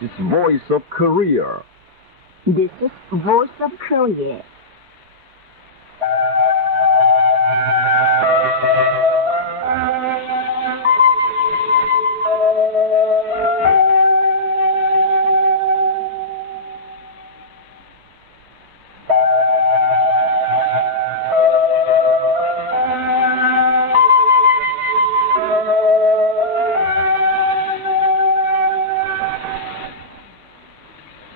This is Voice of Korea. This is Voice of Korea.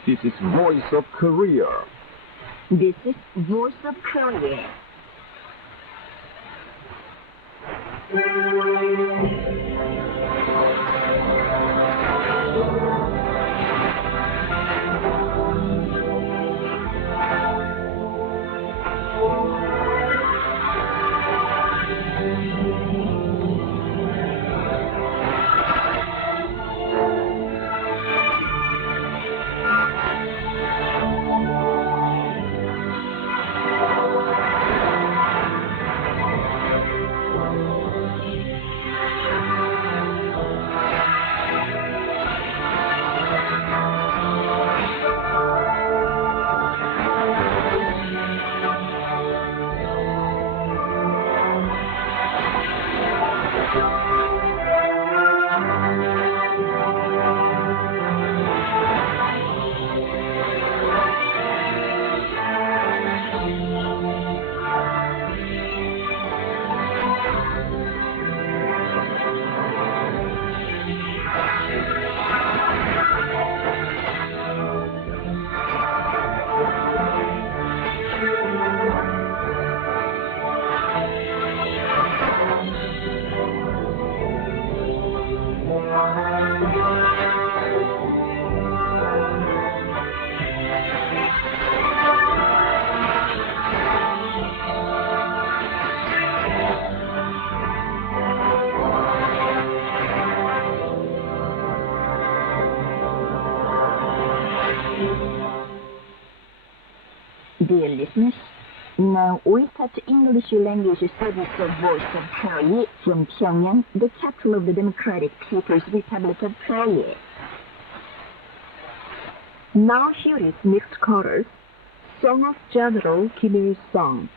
This is Voice of Korea. This is Voice of Korea. Dear listeners, now we start English language service of Voice of Korea from Pyongyang, the capital of the Democratic People's Republic of Korea. Now here is next chorus, Song of General Kim Il-sung.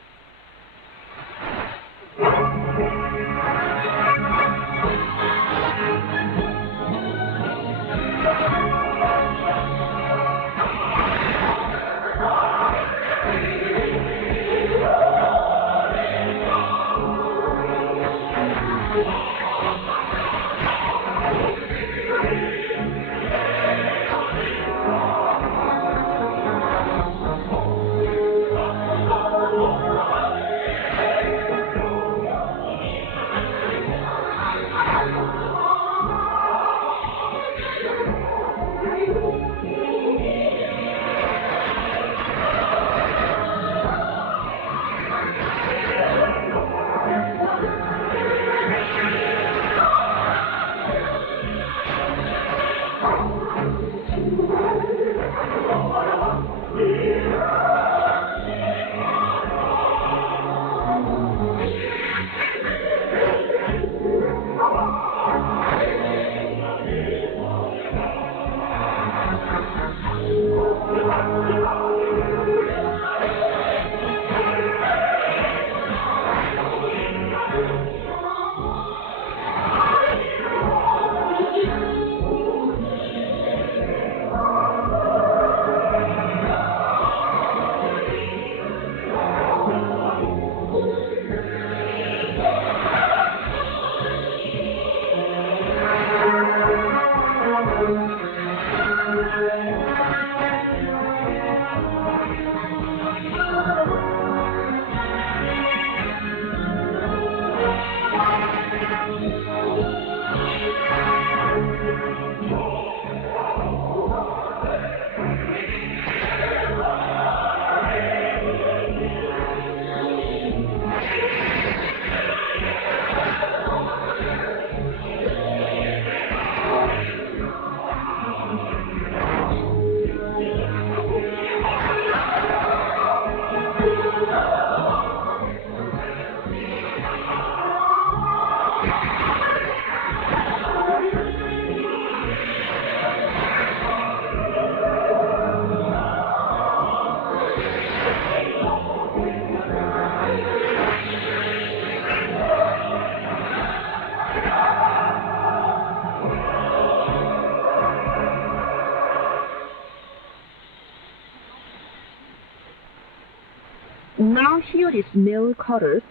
Now here is male chorus,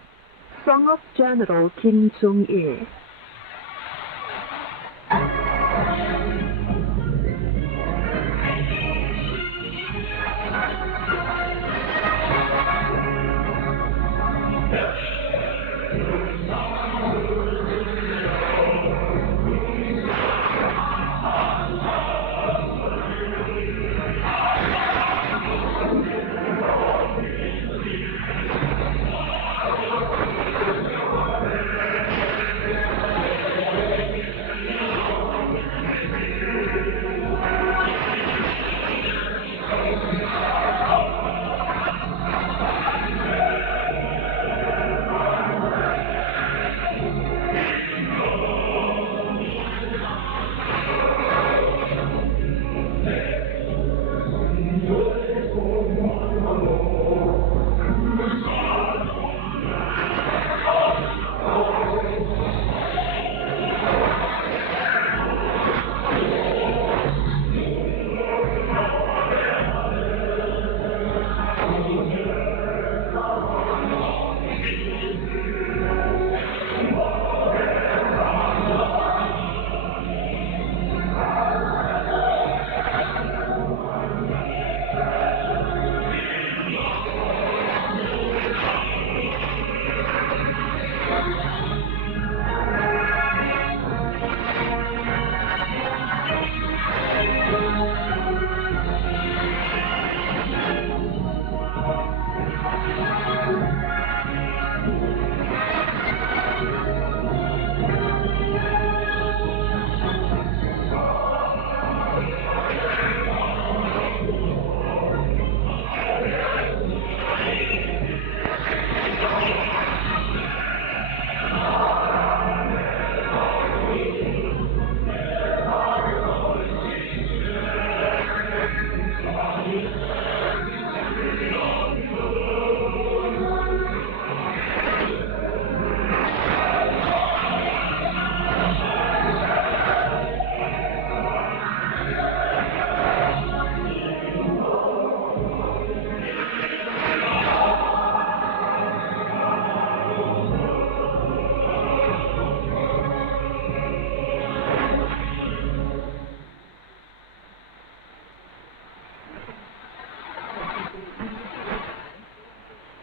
Song of General Kim Jong-il.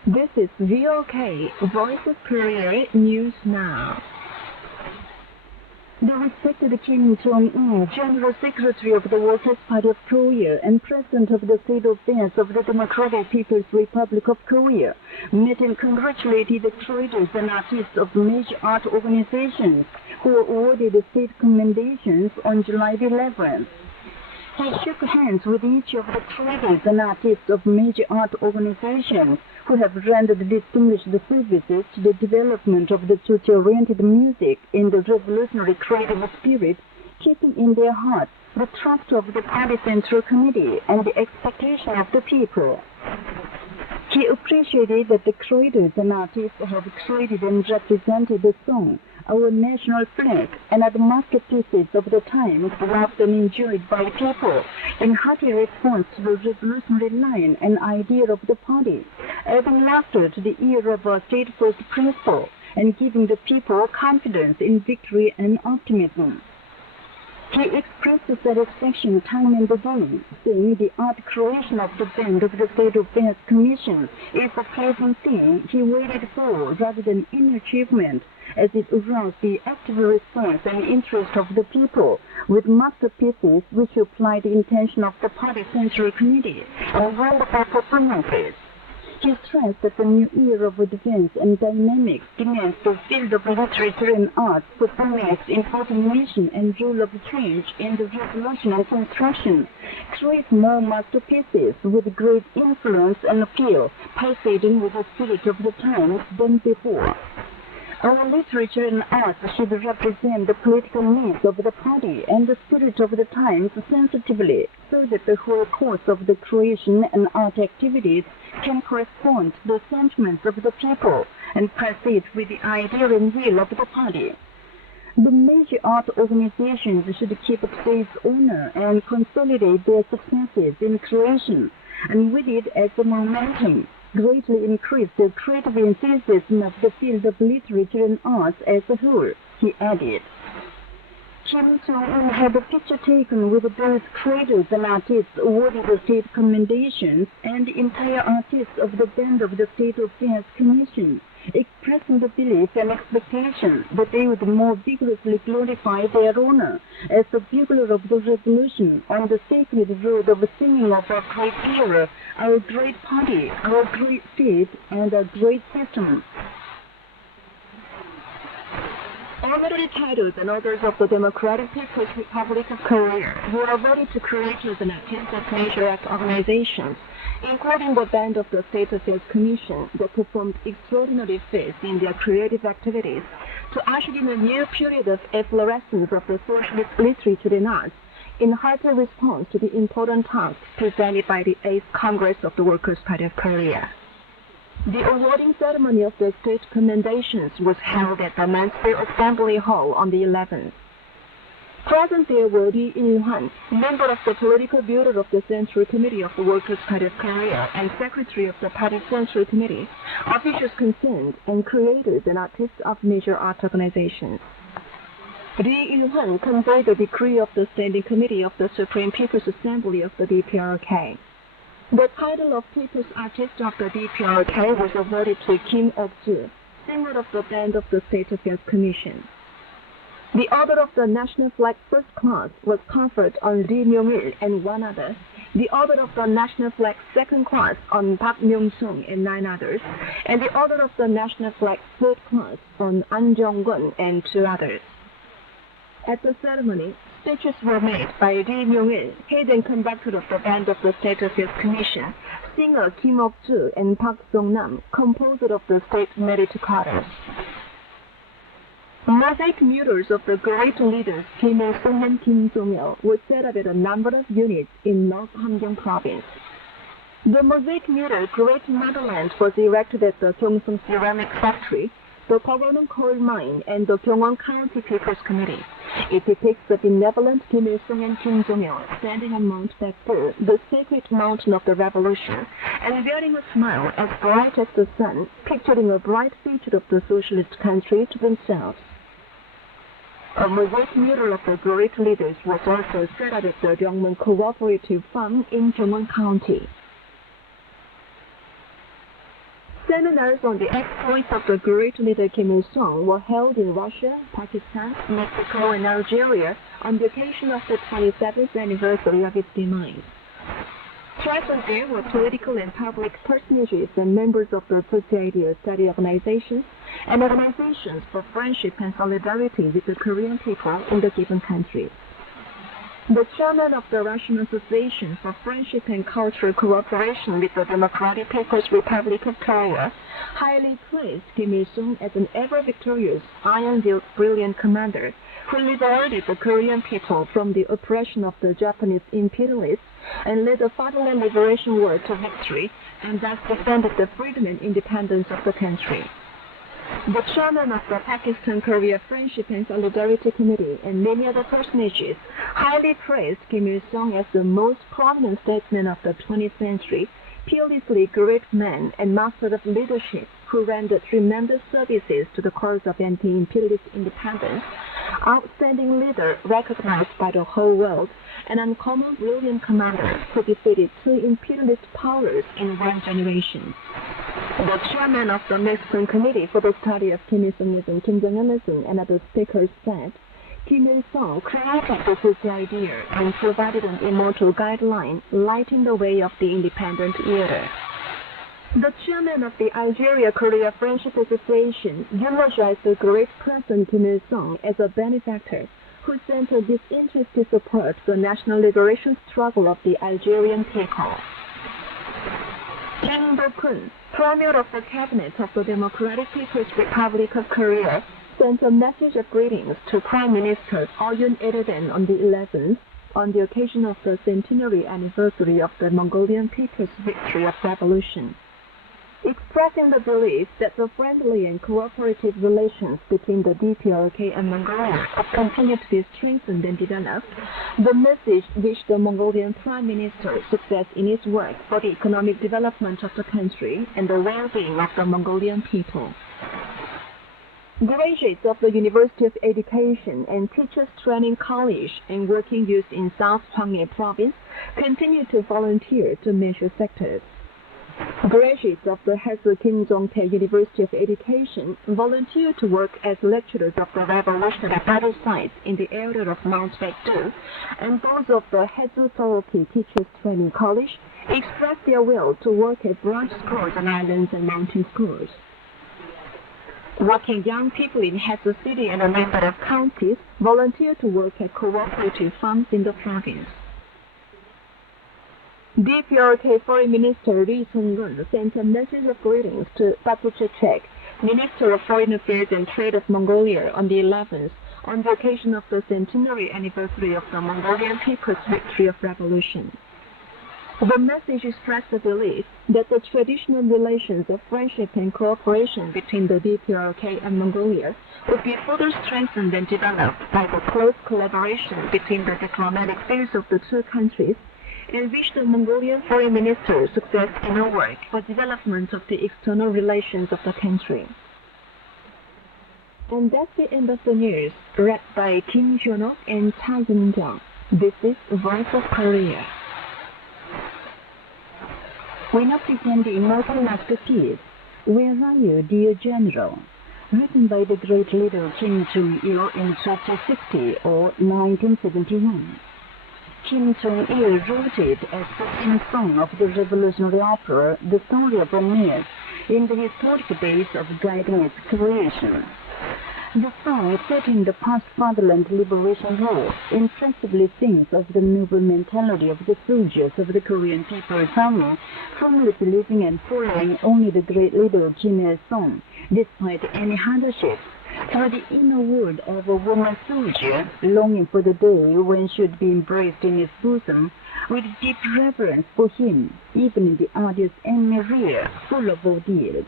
This is VOK, Voice of Korea News Now. The respected Kim Jong-un, General Secretary of the Workers' Party of Korea and President of the State Affairs of the Democratic People's Republic of Korea, met and congratulated the creators and artists of major art organizations who were awarded state commendations on July 11th. He shook hands with each of the creators and artists of major art organizations who have rendered distinguished services to the development of the truth-oriented music in the revolutionary creative spirit, keeping in their hearts the trust of the Party Central Committee and the expectation of the people. He appreciated that the creators and artists have created and represented the song, our national flag, and are the masterpieces of the times, loved and enjoyed by people, in hearty response to the revolutionary line and idea of the party, adding laughter to the era of our state-first principle, and giving the people confidence in victory and optimism. He expressed satisfaction time and again, saying the art creation of the band of the State Affairs Commission is a pleasant thing he waited for rather than an achievement, as it aroused the active response and interest of the people, with masterpieces which applied the intention of the Party Central Committee and wonderful performances. He stressed that the new era of advance and dynamics demands the field of literature and arts performance in coordination and role of change in the revolution and construction, create more masterpieces with great influence and appeal, pulsating with the spirit of the times than before. Our literature and arts should represent the political needs of the party and the spirit of the times sensitively, so that the whole course of the creation and art activities can correspond to the sentiments of the people and proceed with the ideal and will of the party. The major art organizations should keep today's honor and consolidate their successes in creation, and with it as a momentum, greatly increased the creative enthusiasm of the field of literature and arts as a whole, he added. Kim Jong-un had a picture taken with those creators and artists awarded the state commendations, and the entire artists of the band of the State Affairs Commission, expressing the belief and expectation that they would more vigorously glorify their honor as the bugler of the revolution on the sacred road of singing of our great era, our great party, our great state, and our great system. Honorary titles and orders of the Democratic People's Republic of Korea were awarded to creators and artists of major act organizations, including the band of the State Affairs Commission that performed extraordinary feats in their creative activities to usher in a new period of efflorescence of the socialist literature and arts in hearty response to the important task presented by the 8th Congress of the Workers' Party of Korea. The awarding ceremony of the state commendations was held at the Mansfield Assembly Hall on the 11th. Present there were Lee Il-hwan, member of the Political Bureau of the Central Committee of the Workers' Party of Korea and Secretary of the Party Central Committee, officials concerned, and creators and artists of major art organizations. Lee Il-hwan conveyed the decree of the Standing Committee of the Supreme People's Assembly of the DPRK. The title of People's Artist of the DPRK was awarded to Kim Ok-ju, singer of the band of the State Affairs Commission. The Order of the National Flag First Class was conferred on Lee Myung-il and one other, the Order of the National Flag Second Class on Park Myung-sung and 9 others, and the Order of the National Flag Third Class on An Jong-gun and 2 others. At the ceremony, speeches were made by Lee Myung-il, head and conductor of the band of the State Affairs Commission, singer Kim Ok-ju and Park Song-nam, composer of the state merit chorus. Mosaic murals of the great leaders Kim Il-sung and Kim Jong-il were set up at a number of units in North Hamgyong Province. The mosaic mural Great Motherland was erected at the Gyeongsung Ceramic Factory, the Pogonon Coal Mine, and the Gyeongwon County People's Committee. It depicts the benevolent Kim Il-sung and Kim Jong-il standing on Mount Baekdu, the sacred mountain of the revolution, and wearing a smile as bright as the sun, picturing a bright future of the socialist country to themselves. A mosaic mural of the great leaders was also set up at the Gyeongmun Cooperative Farm in Gyeongwon County. Seminars on the exploits of the great leader Kim Il-sung were held in Russia, Pakistan, Mexico, and Algeria on the occasion of the 27th anniversary of its demise. Present there were political and public personages and members of the Society of Study Organizations and organizations for friendship and solidarity with the Korean people in the given country. The chairman of the Russian Association for Friendship and Cultural Cooperation with the Democratic People's Republic of Korea highly praised Kim Il-sung as an ever-victorious, iron-willed, brilliant commander who liberated the Korean people from the oppression of the Japanese imperialists and led the Fatherland Liberation War to victory, and thus defended the freedom and independence of the country. The chairman of the Pakistan-Korea Friendship and Solidarity Committee and many other personages highly praised Kim Il-sung as the most prominent statesman of the 20th century, fearlessly great man and master of leadership who rendered tremendous services to the cause of anti-imperialist independence, outstanding leader recognized by the whole world, an uncommon brilliant commander who defeated 2 imperialist powers in 1 generation. The chairman of the Mexican Committee for the Study of Kim Il-sungism, Kim Jong-ilism, and other speakers said, Kim Il-sung created the Susi idea and provided an immortal guideline lighting the way of the independent era. The chairman of the Algeria-Korea Friendship Association eulogized the great person Kim Il-sung as a benefactor who sent a disinterested support to the national liberation struggle of the Algerian people. Kim Do-kun, Premier of the Cabinet of the Democratic People's Republic of Korea, sent a message of greetings to Prime Minister Yoon Il-den on the 11th, on the occasion of the centenary anniversary of the Mongolian people's victory of revolution. expressing the belief that the friendly and cooperative relations between the DPRK and Mongolia have continued to be strengthened and developed. The message wished the Mongolian Prime Minister success in his work for the economic development of the country and the well-being of the Mongolian people. Graduates of the University of Education and Teachers Training College and working youth in South Hwanghae Province continue to volunteer to major sectors. Graduates of the Haesu Kim Jong-tae University of Education volunteer to work as lecturers of the revolutionary battle sites in the area of Mount Baekdu, and those of the Haesu Soroki Teachers Training College express their will to work at branch schools on islands and mountain schools. Working young people in Haesu City and a number of counties volunteer to work at cooperative farms in the province. DPRK Foreign Minister Ri Sung-gun sent a message of greetings to Patuchachek, Minister of Foreign Affairs and Trade of Mongolia, on the 11th, on the occasion of the centenary anniversary of the Mongolian people's victory of revolution. The message expressed the belief that the traditional relations of friendship and cooperation between the DPRK and Mongolia would be further strengthened and developed by the close collaboration between the diplomatic fields of the two countries, and wish the Mongolian Foreign Minister success in her work for development of the external relations of the country. And that's the end of the news, read by Kim Hyun-ok and Cha Eun-jung. This is Voice of Korea. We now present the immortal masterpiece, Where Are You, Dear General?, written by the great leader Kim Jong-il in 1960 or 1971. Kim Jong-il wrote it as the theme song of the revolutionary opera The Story of a Myth in the historic days of guiding its creation. The song, set in the post-fatherland liberation war, impressively sings of the noble mentality of the soldiers of the Korean People's Army, firmly believing and following only the great leader Kim Il-sung, despite any hardships, through the inner world of a woman soldier, longing for the day when she would be embraced in his bosom, with deep reverence for him, even in the arduous and myriad, full of ordeals.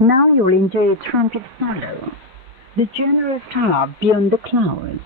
Now you'll enjoy a trumpet solo, the general star beyond the clouds.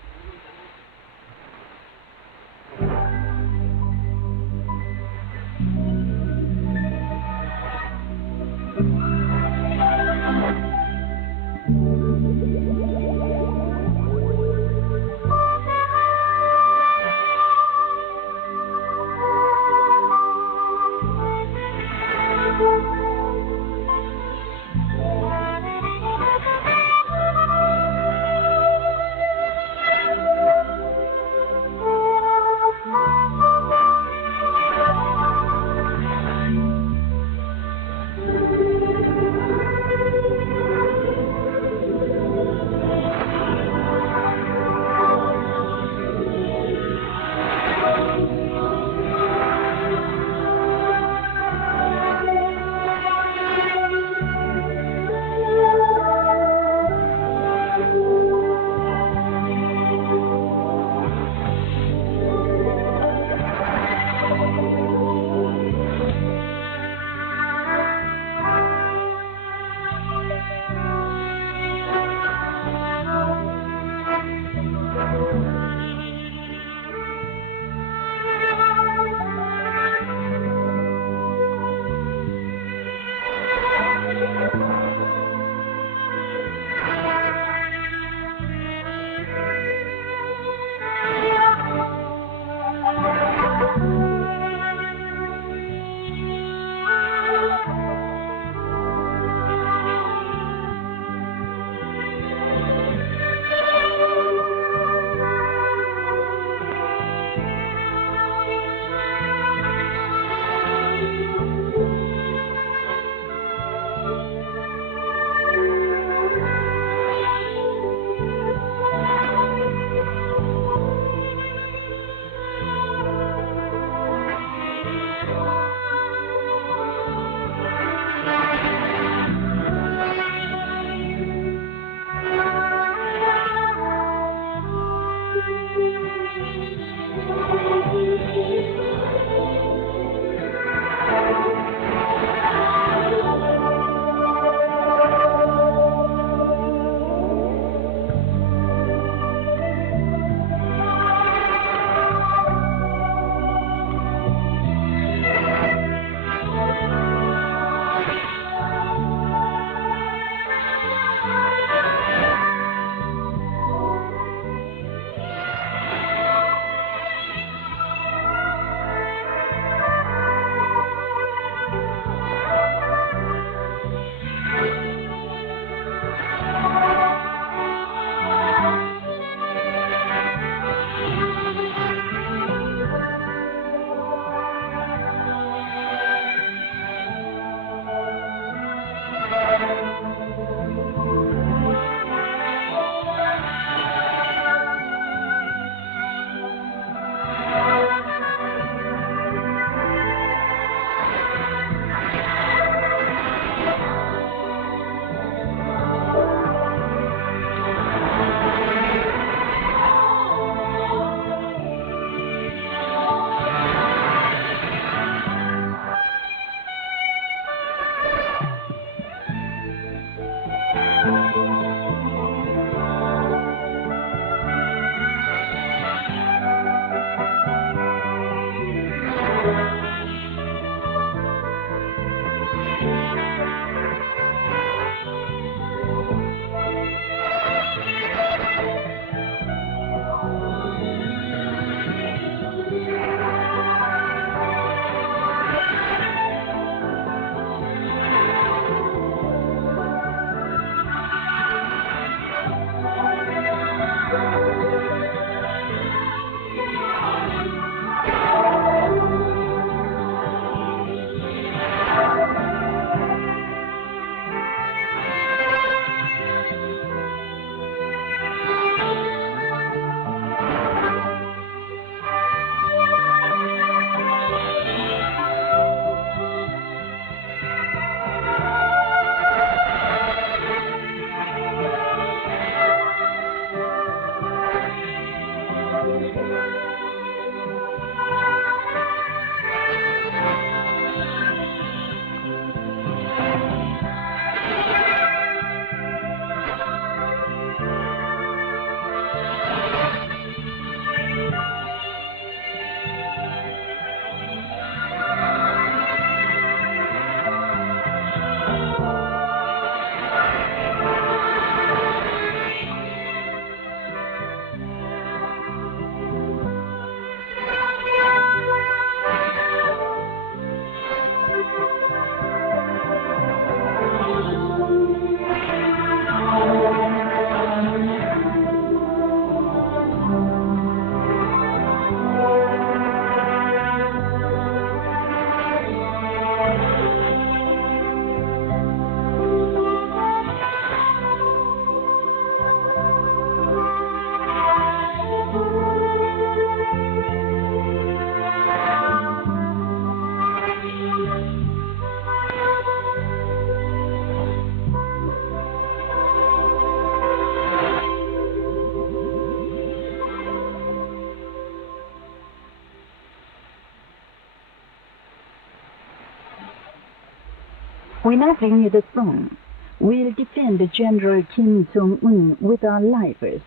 We now bring you the song. We'll defend General Kim Jong-un with our lives.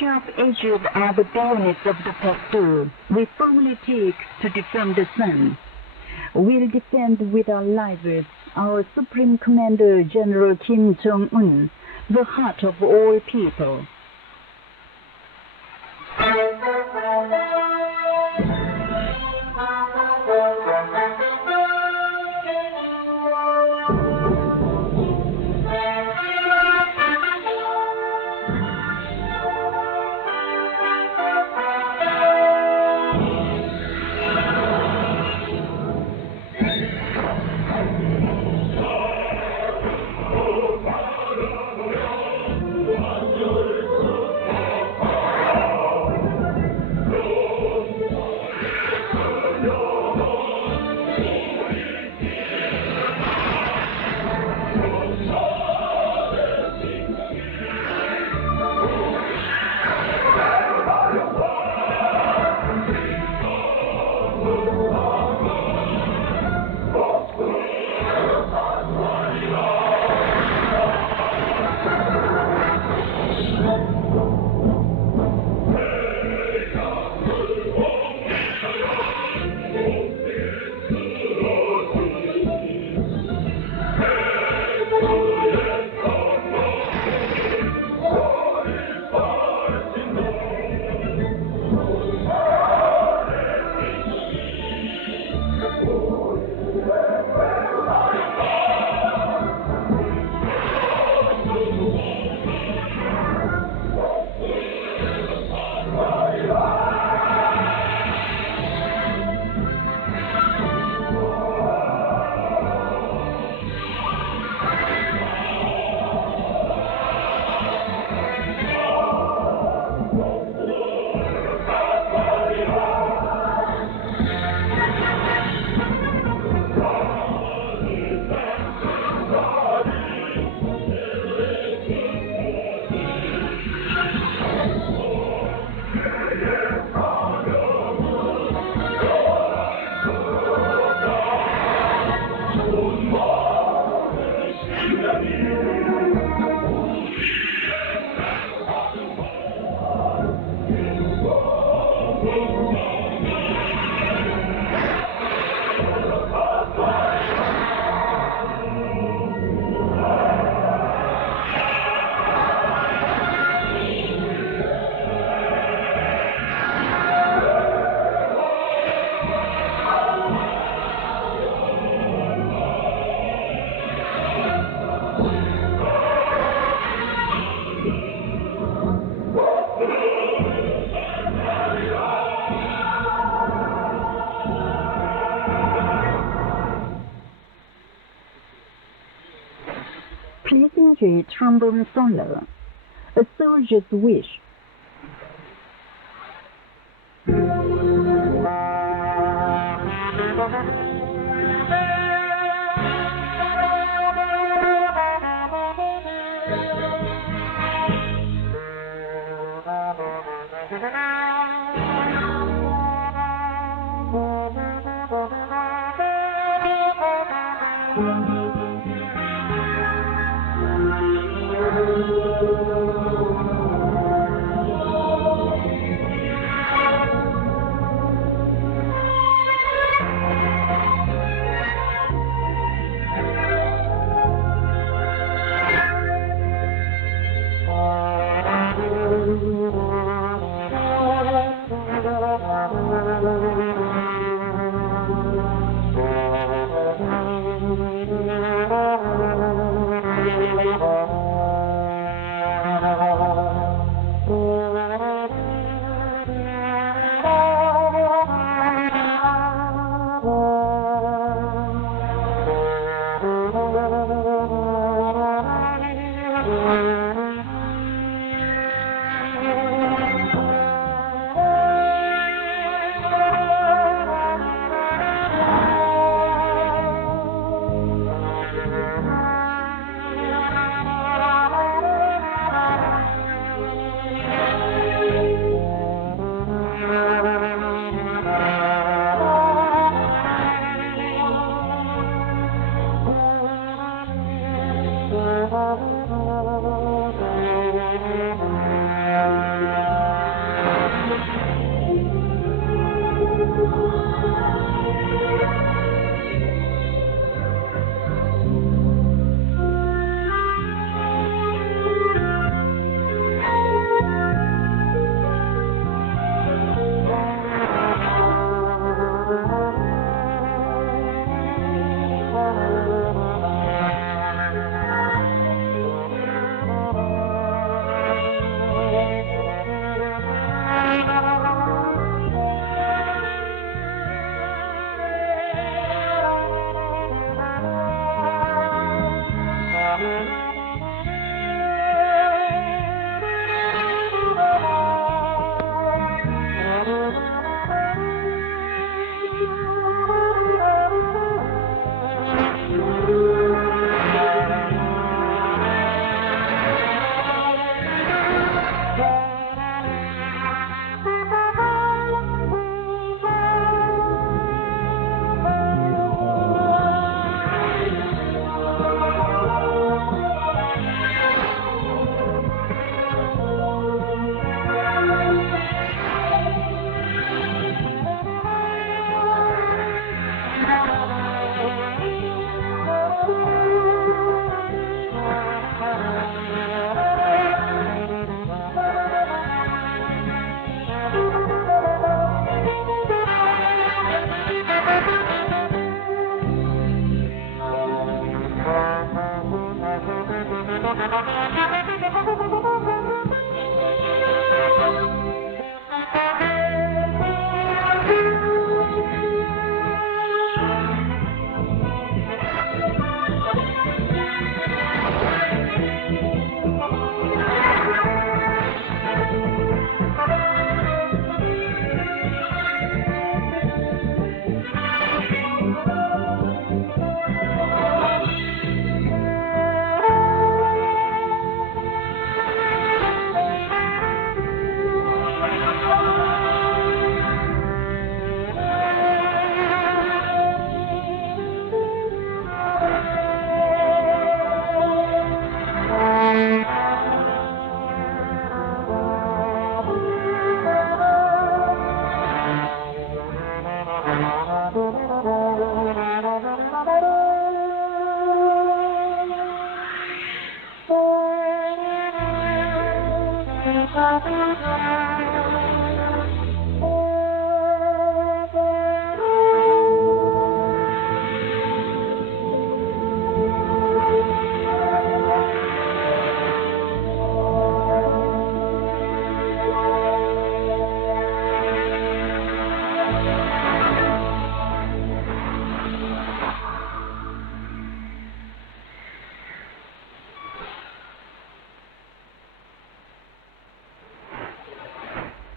Sharp edges are the bayonets of the pistol we firmly take to defend the sun. We'll defend with our lives our Supreme Commander General Kim Jong-un, the heart of all people. Please enjoy trombone solo, A Soldier's Wish.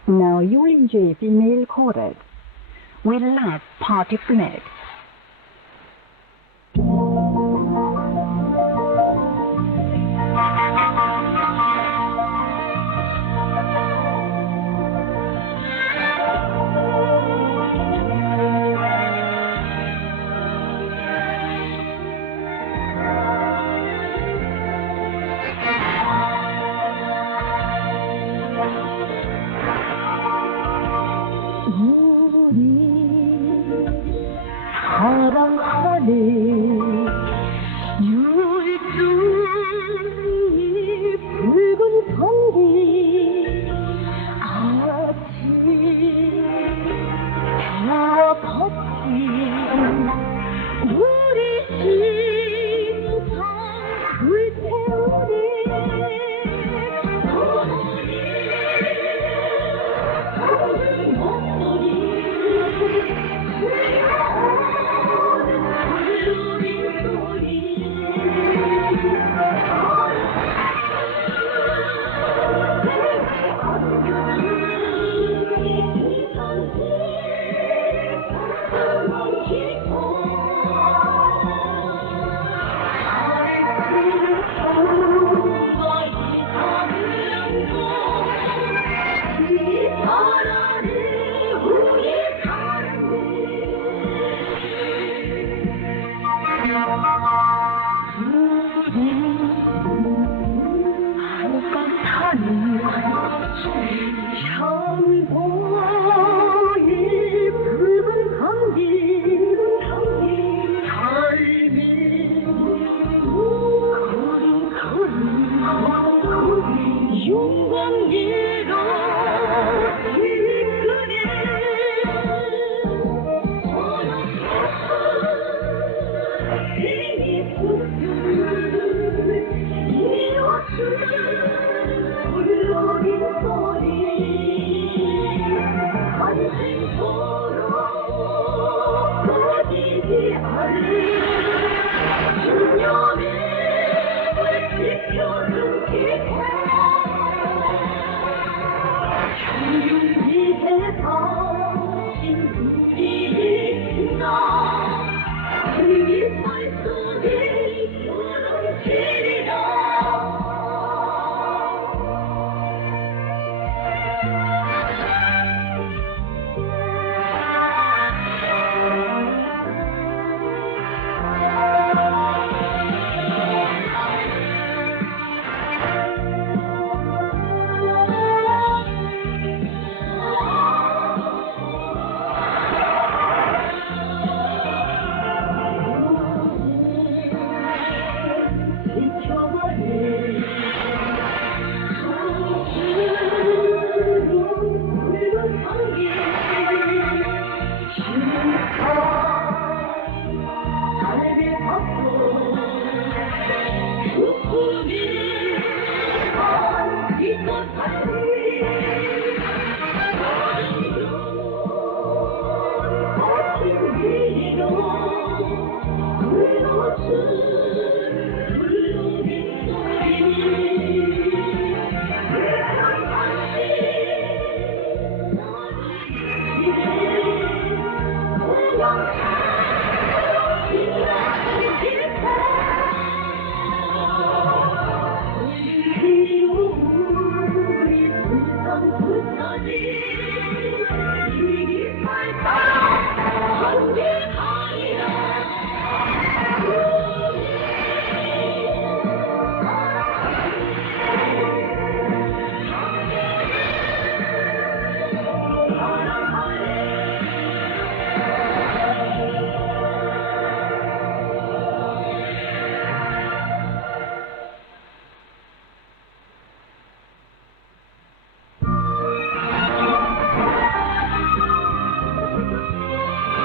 Now you'll enjoy female chorus. We love party flag. Oh,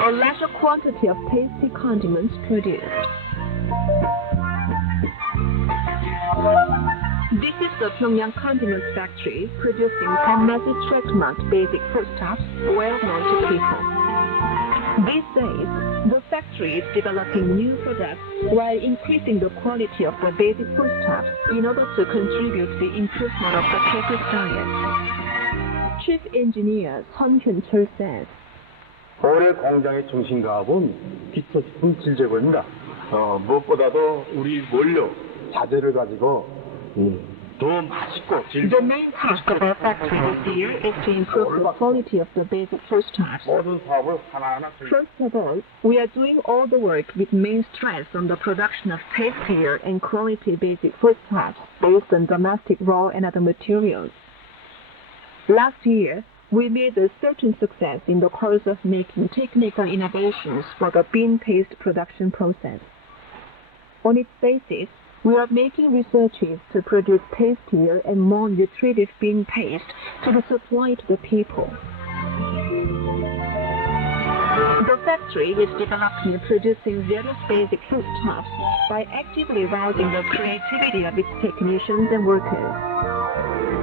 A larger quantity of tasty condiments produced. This is the Pyongyang Condiments Factory producing massive trademark basic foodstuffs well known to people. These days, the factory is developing new products while increasing the quality of the basic foodstuffs in order to contribute to the improvement of the people's diet. Chief Engineer Son Hyun-chul says, 올해 공장의 중심가업은 기초식품 질제고입니다. 무엇보다도 우리 원료, 자재를 가지고 더 맛있고 the main task of our factory this year is to improve the quality of the basic foodstuffs. 모든 사업을 하나하나 First of all, we are doing all the work with main stress on the production of tastier and quality basic foodstuffs based on domestic raw and other materials. Last year, we made a certain success in the course of making technical innovations for the bean paste production process. On its basis, we are making researches to produce tastier and more nutritive bean paste to be supplied to the people. The factory is developing and producing various basic foodstuffs by actively rousing the creativity of its technicians and workers.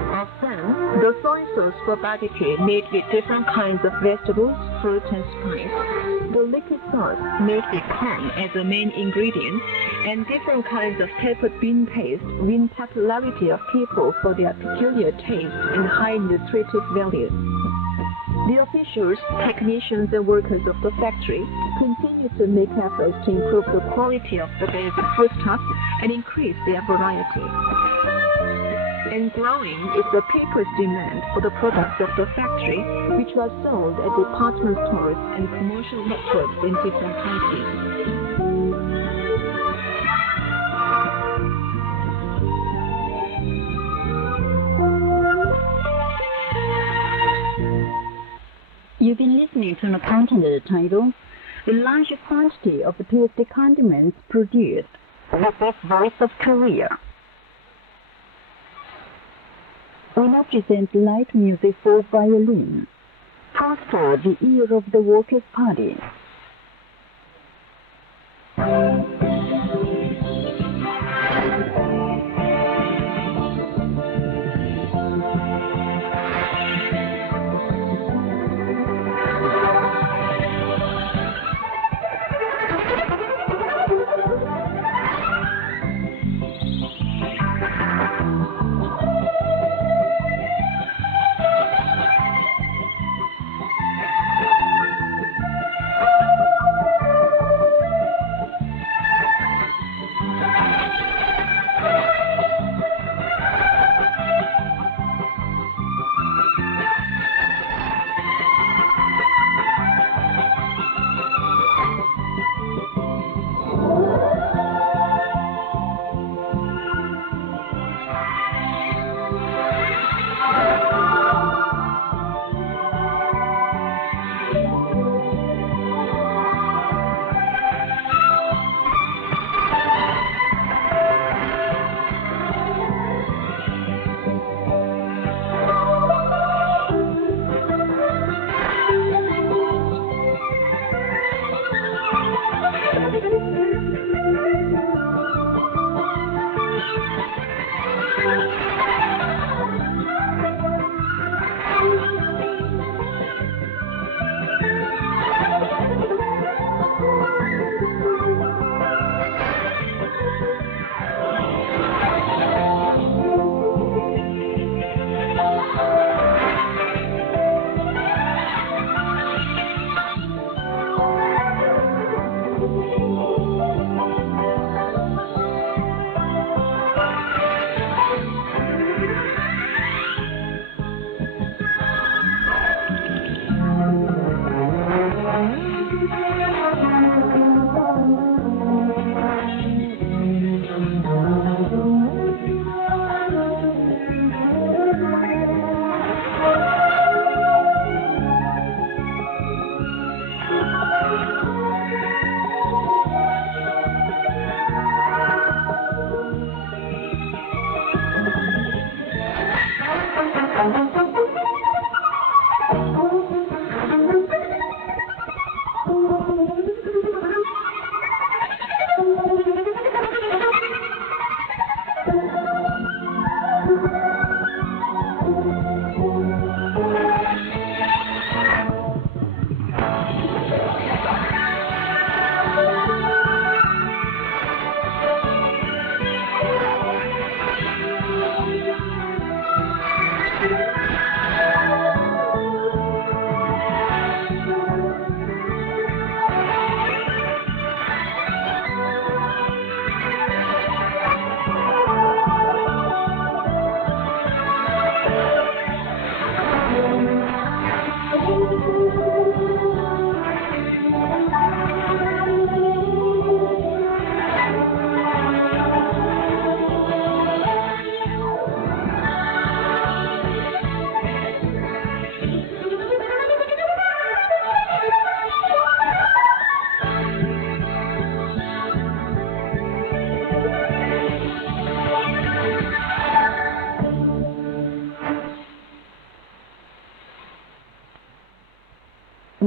Often, the soy sauce for barbecue made with different kinds of vegetables, fruit, and spice, the liquid sauce made with corn as a main ingredient, and different kinds of peppered bean paste win popularity of people for their peculiar taste and high nutritive values. The officials, technicians, and workers of the factory continue to make efforts to improve the quality of the basic foodstuffs and increase their variety. And growing is the people's demand for the products of the factory, which are sold at department stores and commercial networks in different countries. You've been listening to an account under the title, "A Large Quantity of Tasty Condiments Produced." This is Voice of Korea. We now present light music for violin. First for the Ear of the Workers' Party.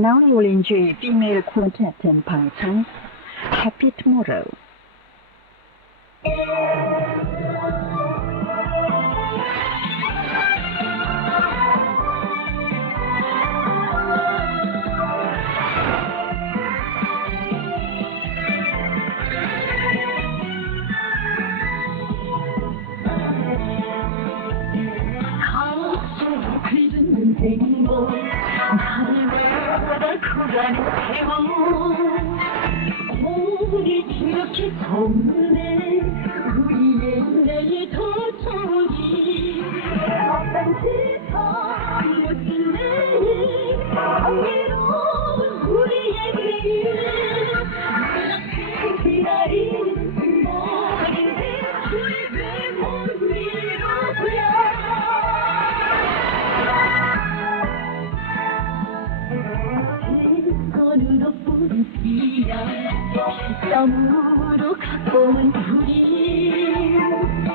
Now you will enjoy female quartet and pangchang. Happy Tomorrow. 행복 나를 외워다 구간 태워 우리 이렇게 덥네 우리의 내일 도착이 어떤 세상 멋진 내일 향기로운 우리의 내일 이렇게 기다리는 행복인데 우리 왜 못 미루냐 땀으로 가까운 우리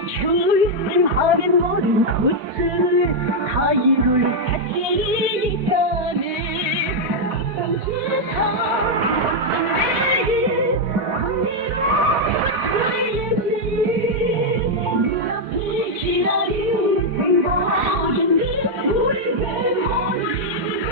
출심하면 모든 것을 다 이룰 자신이니까네 세상 내일 황미로운 우리의 길 눈앞에 기다리는 행복인데 우리 왜 못 이루냐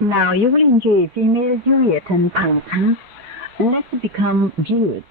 Now you will enjoy female duet and pangchang. Let's become duet.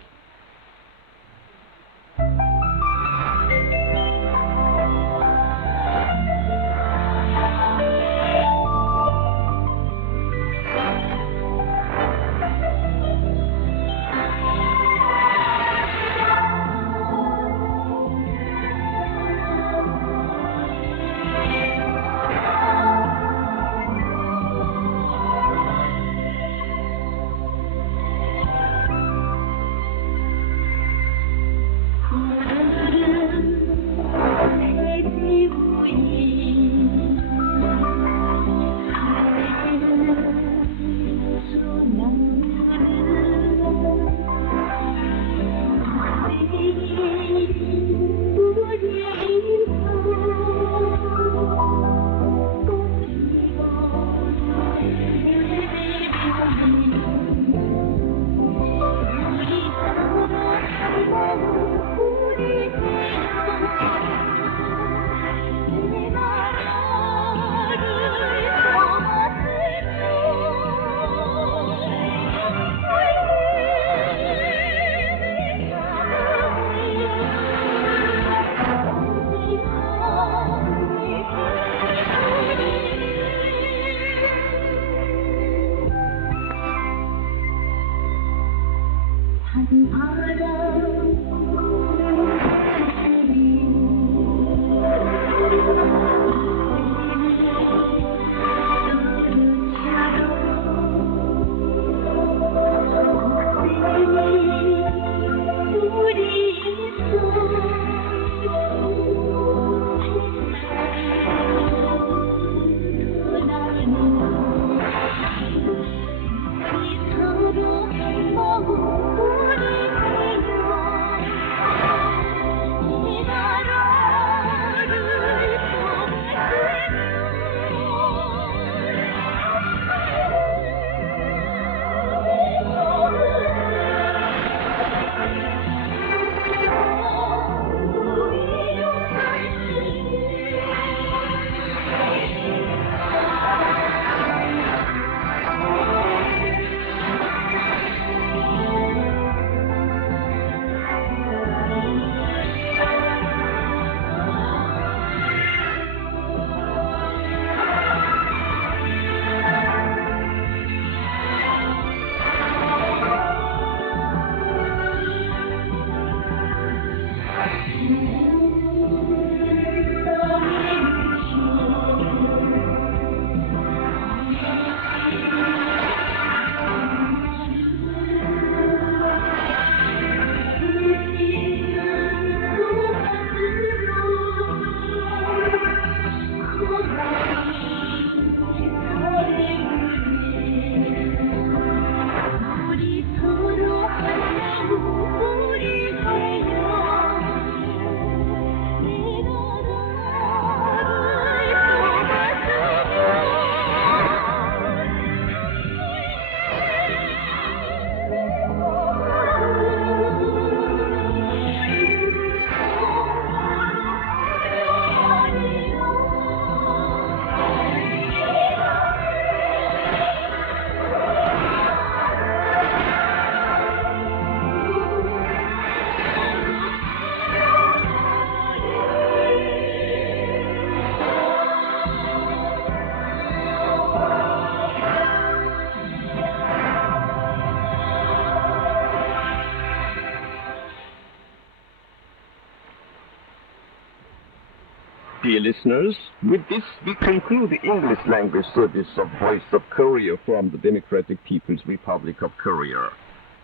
Dear listeners, with this we conclude the English language service of Voice of Korea from the Democratic People's Republic of Korea.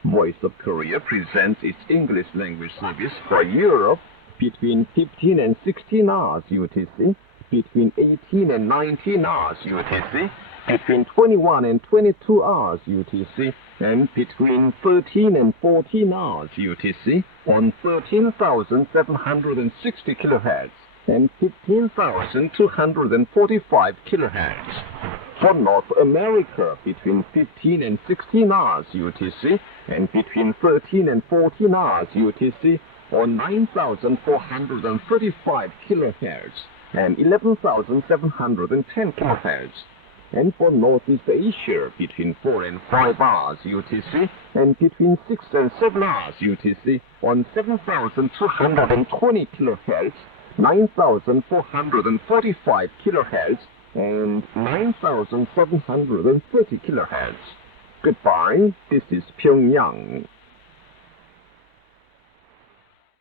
Voice of Korea presents its English language service for Europe between 15 and 16 hours UTC, between 18 and 19 hours UTC, between 21 and 22 hours UTC, and between 13 and 14 hours UTC on 13,760 kHz and 15,245 kHz. For North America, between 15 and 16 hours UTC and between 13 and 14 hours UTC on 9,435 kHz and 11,710 kHz. And for Northeast Asia, between 4 and 5 hours UTC and between 6 and 7 hours UTC on 7,220 kHz, 9,445 kHz, and 9,730 kHz. Goodbye, this is Pyongyang.